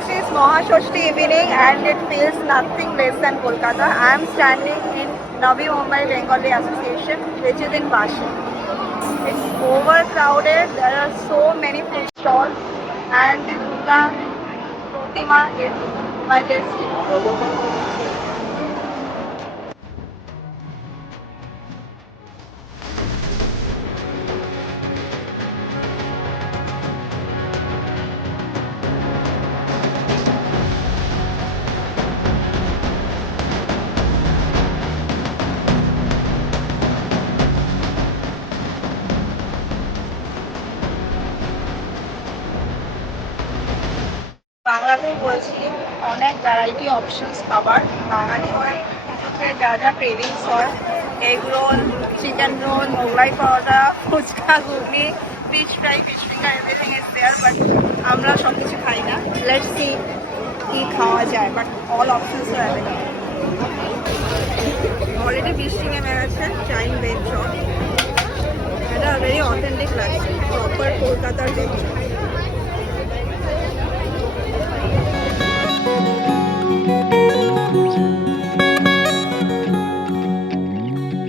This is Mahashashti evening and it feels nothing less than Kolkata. I am standing in Navi Mumbai Bengali Association, which is in Vashi. It's overcrowded. There are so many food stalls and the Durga Protima is majestic. বাংলাতে বলছি অনেক variety options খাবার বাঙালি হয়ে কিছুতে যা যা cravings হয় egg roll chicken roll Mughlai paratha phuchka ghugni fish fry everything is there but আমরা সব কিছু খাই না লেটস সি কি খাওয়া যায় but all options R available already বৃষ্টি নেমে গেছে চাইন বেড শপ এটা ভেরি অথেন্টিক লাগছে প্রপার কলকাতার বেড শপ